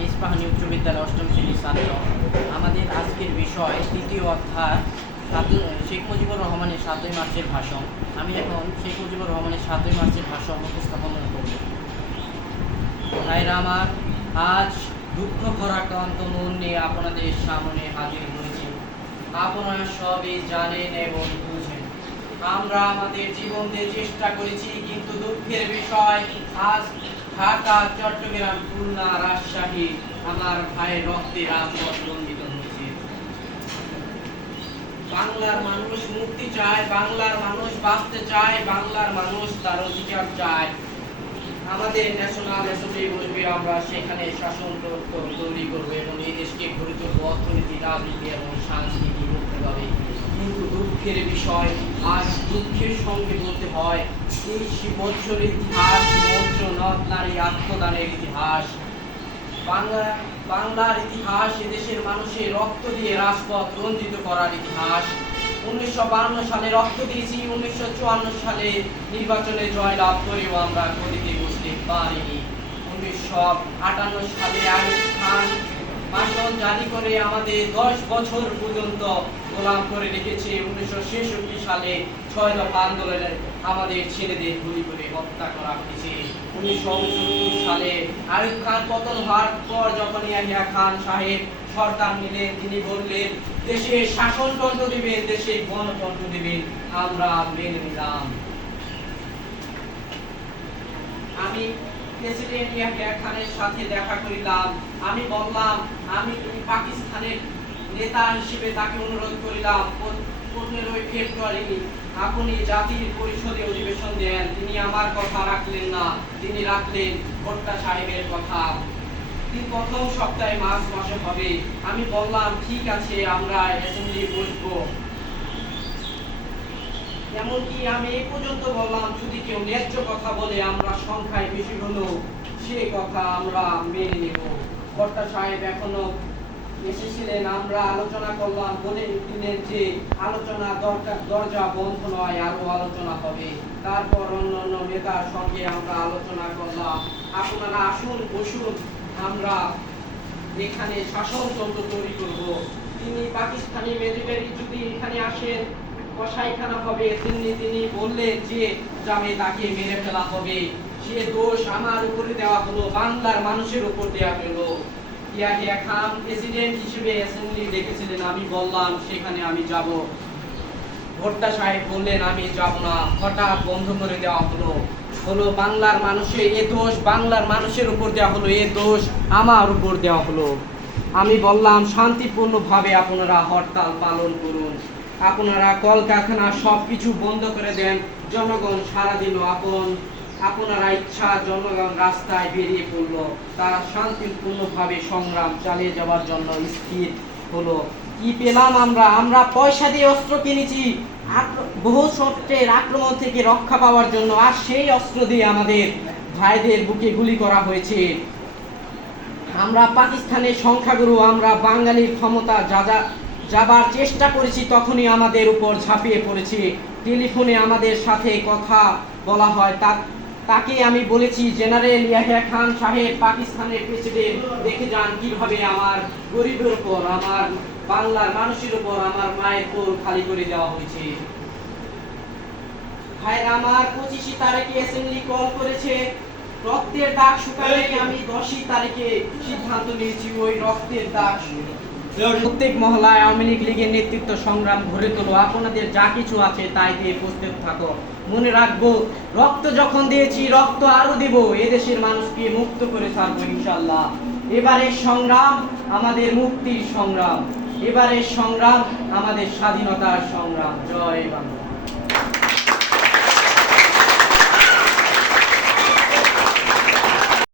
আমি ইস্পাহানি উচ্চ বিদ্যালয় অষ্টম শ্রেণীর ছাত্র। আমাদের আজকের বিষয় তৃতীয় অধ্যায় শেখ মুজিবুর রহমানের ৭ই মার্চের ভাষণ। আমি এখন শেখ মুজিবুর রহমানের ৭ই মার্চের ভাষণ উপস্থাপন করব। ভাইরা আমার, আজ দুঃখ ভরাক্রান্ত মন নিয়ে আপনাদের সামনে হাজির হয়েছি। আপনারা সবই জানেন এবং বুঝেন, আমরা আমাদের জীবন দিয়ে চেষ্টা করেছি, কিন্তু দুঃখের বিষয় আজ ঢাকা, চট্টগ্রাম, খুলনা, রাজশাহী আমার ভাইয়ের রক্তে রাজপথ রঞ্জিত হয়েছে। বাংলার মানুষ মুক্তি চায়, বাংলার মানুষ বাঁচতে চায়, বাংলার মানুষ তার অধিকার চায়। আমাদের ন্যাশনাল অ্যাসেম্বলি বসবে, আমরা সেখানে শাসন তৈরি করবো এবং এই দেশকে গড়ে তুলবো অর্থনীতি, রাজনীতি এবং সাংস্কৃতিক মুক্তভাবে। কিন্তু দুঃখের বিষয়, আজ দুঃখের সঙ্গে বলতে হয় ৩০ বছরের ইতিহাস, মন্ত্র নদ নারী আত্মদানের ইতিহাস, বাংলার ইতিহাস, এদেশের মানুষের রক্ত দিয়ে রাজপথ রঞ্জিত করার ইতিহাস। 1952 সালে রক্ত দিয়েছি, 1954 সালে নির্বাচনে জয়লাভ করেও আমরা গদিতে বসতে পারিনি। 1958 সালে আইয়ুব খান ভাষণ জারি করে আমাদের 10 বছর পর্যন্ত গোলাম করে রেখেছে। 1966 সালে 6 দফা আন্দোলনে আমাদের ছেলেদের গুলি করে হত্যা করা হয়েছে। 1969 সালে আইয়ুব খান পতন হওয়ার পর যখন ইয়াহিয়া খান সাহেব সরকার নিলেন, তিনি বললেন দেশে শাসনতন্ত্র দিবেন, দেশে গণতন্ত্র দিবেন, আমরা মেনে নিলাম। আমি প্রেসিডেন্ট ইয়াহিয়া খানের সাথে দেখা করিলাম। আমি বললাম, আমি পাকিস্তানের নেতা হিসেবে তাকে অনুরোধ করিলাম 15 ফেব্রুয়ারি আপনি জাতির পরিষদে অধিবেশন দেন। তিনি আমার কথা রাখলেন না, তিনি রাখলেন ভোট্টা সাহেবের কথা। প্রথম সপ্তাহে মার্চ মাসে হবে। আমি বললাম ঠিক আছে, আমরা অ্যাসেম্বলি বসবো। এমনকি আমি এই পর্যন্ত বললাম, যদি কেউ ন্যায্য কথা বলে, আমরা সংখ্যায় বেশি হলেও সে কথা আমরা মেনে নেব। ভোট্টা সাহেব এখনো এসেছিলেন, আমরা আলোচনা করলাম, বলে দিলেন যে আলোচনা দরজা বন্ধ নয়, আরো আলোচনা হবে। তারপর অন্যান্য নেতার সঙ্গে আমরা আলোচনা করলাম, আপনারা আসুন, বসুন, আমরা এখানে শাসনতন্ত্র তৈরি করব। তিনি পাকিস্তানি মিলিটারি যদি এখানে আসেন, কসাইখানা হবে। তিনি বললেন যে যাবে তাকে মেরে ফেলা হবে। সে দোষ আমার উপরে দেওয়া হলো, বাংলার মানুষের উপর দেওয়া হলো। ইয়াহিয়া খান প্রেসিডেন্ট হিসেবে অ্যাসেম্বলি ডেকেছিলেন, আমি বললাম সেখানে আমি যাব। ভোট্টা সাহেব বললেন আমি যাব না, হঠাৎ বন্ধ করে দেওয়া হলো বাংলার মানুষের এ দোষ, বাংলার মানুষের উপর দেওয়া হলো, এ দোষ আমার উপর দেওয়া হলো। আমি বললাম শান্তিপূর্ণভাবে আপনারা হরতাল পালন করুন, আপনারা কলকারখানা সবকিছু বন্ধ করে দেন, জনগণ সারাদিন আপনারা ইচ্ছা জনগণ রাস্তায় বেরিয়ে পড়লো, তারা শান্তিপূর্ণভাবে সংগ্রাম চালিয়ে যাওয়ার জন্য স্থির হলো। কি পেলাম আমরা পয়সা দিয়ে অস্ত্র কিনেছি বহু শত্রুর আক্রমণ থেকে রক্ষা পাওয়ার জন্য, আর সেই অস্ত্র দিয়ে আমাদের ভাইদের বুকে গুলি করা হয়েছে। আমরা পাকিস্তানের সংখ্যাগুরু, আমরা বাঙালির ক্ষমতা যাবার চেষ্টা করেছি, তখনই আমাদের উপর ঝাঁপিয়ে পড়েছে। টেলিফোনে আমাদের সাথে কথা বলা হয়, তাকে আমি বলেছি জেনারেল ইয়াহিয়া খান সাহেব পাকিস্তানের প্রেসিডেন্ট, দেখে যান কিভাবে আমার গরিবের উপর, আমার বাংলার মানুষের উপর, আমার মায়ের কোল খালি করে দেওয়া হয়েছে। ভাইরা আমার, 25 তারিখে অ্যাসেম্বলি কল করেছে, রক্তের দাগ শুকালে আমি 10 তারিখে সিদ্ধান্ত নিয়েছি ওই রক্তের দাগ প্রত্যেক মহলায় আওয়ামী লীগের নেতৃত্ব সংগ্রাম গড়ে তোলো, আপনাদের যা কিছু আছে তাই দিয়ে প্রস্তুত থাকো। মনে রাখবো, রক্ত যখন দিয়েছি, রক্ত আরো দেব, এদেশের মানুষকে মুক্ত করে ছাড়বো ইনশাআল্লাহ। এবারের সংগ্রাম আমাদের মুক্তির সংগ্রাম, এবারের সংগ্রাম আমাদের স্বাধীনতার সংগ্রাম। জয় বাংলা।